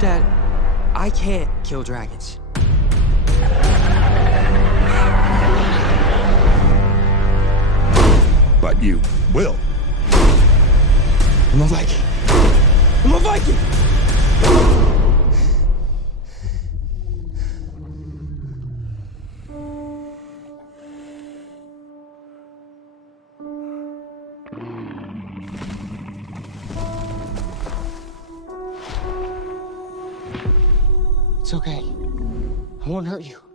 Dad, I can't kill dragons. But you will. I'm a Viking. I'm a Viking! It's okay. I won't hurt you.